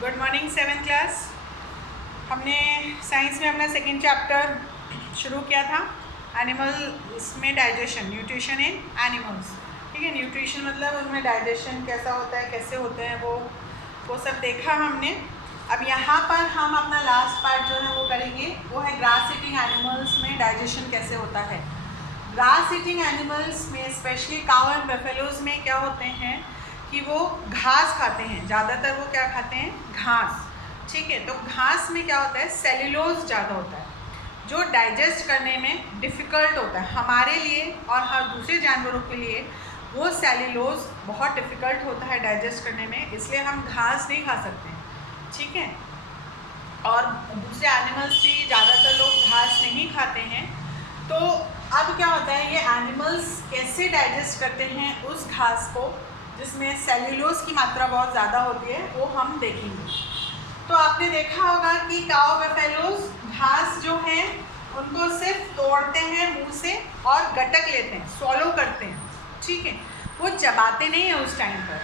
Good morning 7th class. हमने science में अपना सेकेंड चैप्टर शुरू किया था, एनिमल्स में डाइजेशन, न्यूट्रिशन इन एनिमल्स। ठीक है, न्यूट्रिशन मतलब उनमें डाइजेशन कैसा होता है, कैसे होते हैं, वो सब देखा हमने। अब यहाँ पर हम अपना लास्ट पार्ट जो है वो करेंगे, वो है ग्रास ईटिंग एनिमल्स में डाइजेशन कैसे होता है। ग्रास ईटिंग एनिमल्स में स्पेशली काउ एंड बफेलोज में क्या होते हैं कि वो घास खाते हैं, ज़्यादातर वो क्या खाते हैं, घास। ठीक है, तो घास में क्या होता है, सेल्यूलोज ज़्यादा होता है जो डाइजेस्ट करने में डिफ़िकल्ट होता है हमारे लिए और हर दूसरे जानवरों के लिए। वो सेल्यूलोज बहुत डिफ़िकल्ट होता है डाइजेस्ट करने में, इसलिए हम घास नहीं खा सकते। ठीक है, और दूसरे एनिमल्स भी ज़्यादातर लोग घास नहीं खाते हैं। तो अब क्या होता है, ये एनिमल्स कैसे डाइजेस्ट करते हैं उस घास को जिसमें सेल्यूलोज की मात्रा बहुत ज़्यादा होती है, वो हम देखेंगे। तो आपने देखा होगा कि काऊ बफेलोज घास जो है उनको सिर्फ तोड़ते हैं मुंह से और गटक लेते हैं, स्वॉलो करते हैं। ठीक है, वो चबाते नहीं है उस टाइम पर।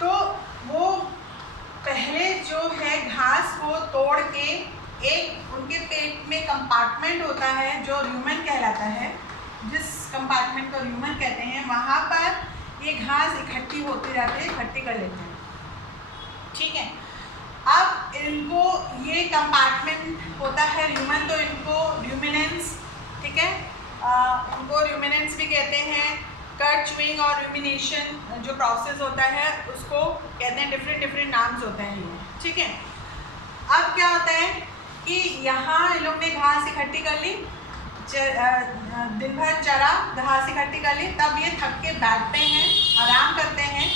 तो वो पहले जो है घास को तोड़ के एक उनके पेट में कंपार्टमेंट होता है जो र्यूमेन कहलाता है, जिस कंपार्टमेंट को र्यूमेन कहते हैं, वहाँ पर ये घास इकट्ठी होती जाती है, इकट्ठी कर लेते हैं। ठीक है, अब इनको ये कंपार्टमेंट होता है र्यूमेन, तो इनको र्यूमिनेंस, ठीक है, उनको र्यूमिनेंस भी कहते हैं। कट च्यूइंग और र्यूमिनेशन जो प्रोसेस होता है उसको कहते हैं, डिफरेंट नाम्स होते हैं ये। ठीक है, अब क्या होता है कि यहाँ इन लोग ने घास इकट्ठी कर ली, दिन भर चरा, घास इकट्ठी कर ली, तब ये थक के बैठते हैं, आराम करते हैं।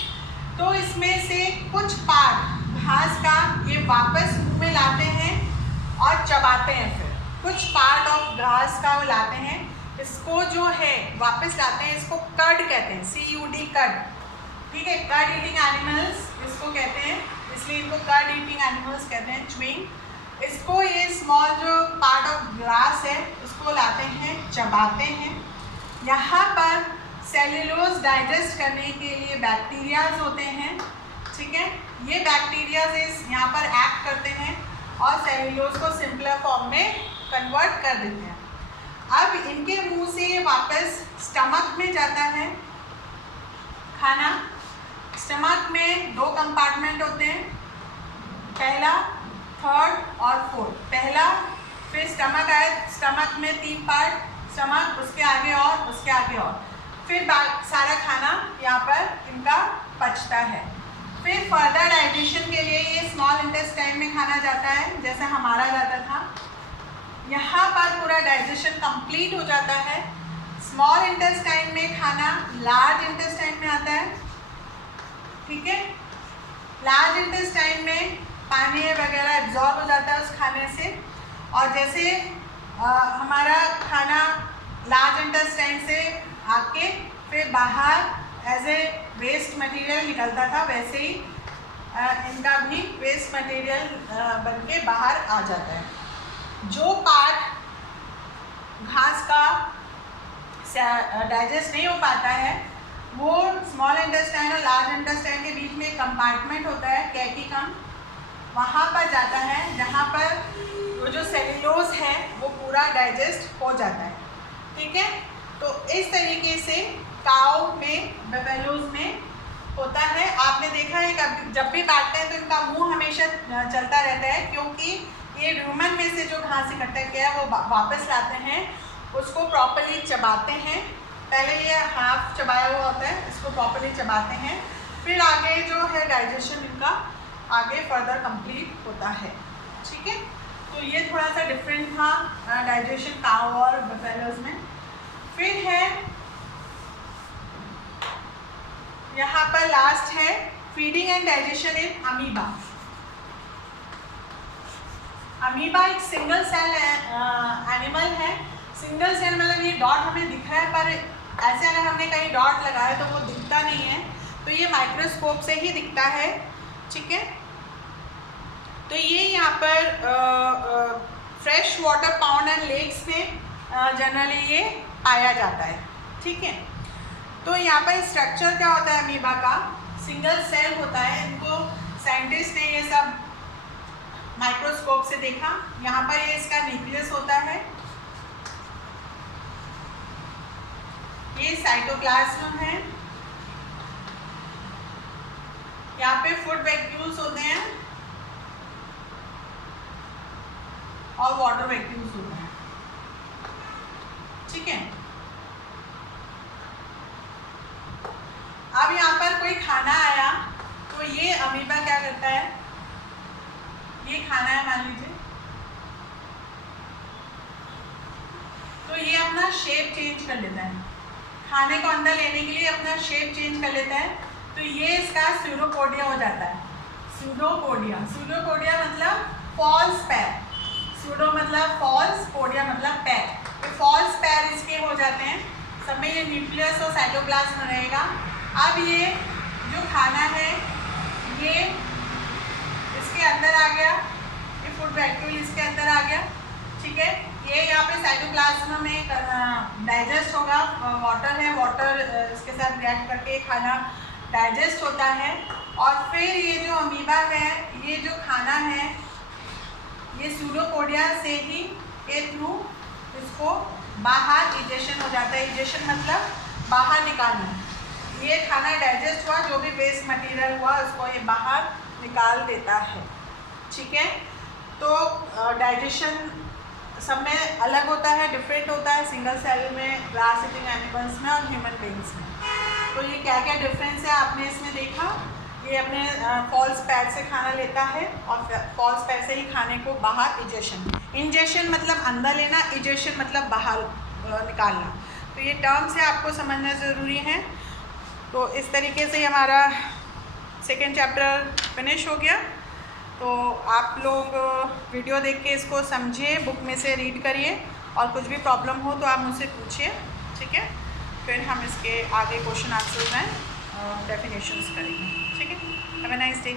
तो इसमें से कुछ पार्ट घास का ये वापस मुंह में लाते हैं और चबाते हैं। फिर कुछ पार्ट ऑफ घास का वो लाते हैं, इसको जो है वापस लाते हैं, इसको कर्ड कहते हैं, CUD कर्ड। ठीक है, कर्ड ईटिंग एनिमल्स इसको कहते हैं, इसलिए इनको कर्ड ईटिंग एनिमल्स कहते हैं, च्यूइंग। इसको ये स्मॉल जो पार्ट ऑफ ग्रास है उसको लाते हैं, चबाते हैं। यहाँ पर सेल्यूलोज डाइजेस्ट करने के लिए बैक्टीरियाज होते हैं। ठीक है, ये बैक्टीरियाज यहाँ पर एक्ट करते हैं और सेल्यूलोज को सिंपलर फॉर्म में कन्वर्ट कर देते हैं। अब इनके मुंह से वापस स्टमक में जाता है खाना। स्टमक में 2 कंपार्टमेंट होते हैं, पहला, थर्ड और फोर्थ। पहला, फिर स्टमक आए, स्टमक में 3 पार्ट, स्टमक, उसके आगे और उसके आगे और, फिर सारा खाना यहाँ पर इनका पचता है। फिर फर्दर डाइजेशन के लिए ये स्मॉल इंटेस्टाइन में खाना जाता है, जैसे हमारा जाता था। यहाँ पर पूरा डाइजेशन कंप्लीट हो जाता है। स्मॉल इंटेस्टाइन में खाना लार्ज इंटेस्टाइन में आता है। ठीक है, लार्ज इंटेस्टाइन में पानी वगैरह एब्जॉर्ब हो जाता है उस खाने से, और जैसे हमारा खाना लार्ज इंटेस्टाइन से आके फिर बाहर एज ए वेस्ट मटेरियल निकलता था, वैसे ही इनका भी वेस्ट मटेरियल बन के बाहर आ जाता है। जो पार्ट घास का डाइजेस्ट नहीं हो पाता है वो स्मॉल इंटेस्टाइन और लार्ज इंटेस्टाइन के बीच में एक कंपार्टमेंट होता है, कैकिकम, वहाँ पर जाता है, जहाँ पर वो जो सेल्यूलोज है वो पूरा डाइजेस्ट हो जाता है। ठीक है, तो इस तरीके से काऊ में, बफेलोज में होता है। आपने देखा है कि जब भी काटते हैं तो इनका मुंह हमेशा चलता रहता है, क्योंकि ये र्यूमेन में से जो घास इकट्ठा किया है वो वापस लाते हैं, उसको प्रॉपर्ली चबाते हैं। पहले ये हाफ चबाया हुआ होता है, इसको प्रॉपर्ली चबाते हैं, फिर आगे जो है डाइजेशन इनका आगे फर्दर कंप्लीट होता है। ठीक है, तो ये थोड़ा सा डिफरेंट था डाइजेशन काऊ और बफेलोज में। फिर है यहाँ पर लास्ट है feeding and digestion in amoeba. Amoeba एक सिंगल सेल एनिमल है। सिंगल सेल मतलब ये डॉट हमें दिख रहा है, पर ऐसे अगर हमने कहीं डॉट लगाया तो वो दिखता नहीं है, तो ये माइक्रोस्कोप से ही दिखता है। ठीक है, तो ये यहाँ पर fresh water pond and lakes में जनरली ये पाया जाता है। ठीक है, तो यहाँ पर स्ट्रक्चर क्या होता है अमीबा का, सिंगल सेल होता है। इनको साइंटिस्ट ने ये सब देखा, यहाँ पर ये इसका न्यूक्लियस होता है, ये साइटोप्लाज्म है, यहाँ पे फूड वैक्यूल्स होते हैं और वाटर वैक्यूल्स होते हैं, ठीक है। अब यहाँ पर कोई खाना आया तो ये अमीबा क्या करता है, ये खाना है मान लीजिए, तो ये अपना शेप चेंज कर लेता है, खाने को अंदर लेने के लिए अपना शेप चेंज कर लेता है, तो ये इसका स्यूडोपोडिया हो जाता है। स्यूडोपोडिया, स्यूडोपोडिया मतलब फॉल्स पैर, स्यूडो मतलब फॉल्स, पोडिया मतलब पैर, तो फॉल्स पैर इसके हो जाते हैं। सब में ये न्यूक्लियस और साइटोप्लाज्म रहेगा। अब ये जो खाना है ये इसके अंदर आ गया, ये फूड वैक्यूल इसके अंदर आ गया, ठीक है। ये यहाँ पे साइटोप्लाज्म में डाइजेस्ट होगा, वाटर है, वाटर इसके साथ रिएक्ट करके खाना डाइजेस्ट होता है। और फिर ये जो अमीबा है, ये जो खाना है ये स्यूडोपोडिया से ही के थ्रू इसको बाहर इजेशन हो जाता है। इजेशन मतलब बाहर निकालना। ये खाना डाइजेस्ट हुआ, जो भी वेस्ट मटेरियल हुआ उसको ये बाहर निकाल देता है, ठीक है। तो डाइजेशन सब में अलग होता है, डिफरेंट होता है, सिंगल सेल में, ग्रास ईटिंग एनिमल्स में और ह्यूमन बीइंग्स में। तो ये क्या क्या डिफरेंस है आपने इसमें देखा। ये अपने फॉल्स पैड से खाना लेता है और फॉल्स पैड से ही खाने को बाहर इजेशन, इंजेशन मतलब अंदर लेना, इजेशन मतलब बाहर निकालना। तो ये टर्म्स है आपको समझना ज़रूरी है। तो इस तरीके से हमारा सेकेंड चैप्टर फिनिश हो गया। तो आप लोग वीडियो देख के इसको समझिए, बुक में से रीड करिए, और कुछ भी प्रॉब्लम हो तो आप मुझसे पूछिए, ठीक है। फिर हम इसके आगे क्वेश्चन आंसर में डेफिनेशंस करेंगे, ठीक है। Have a nice day.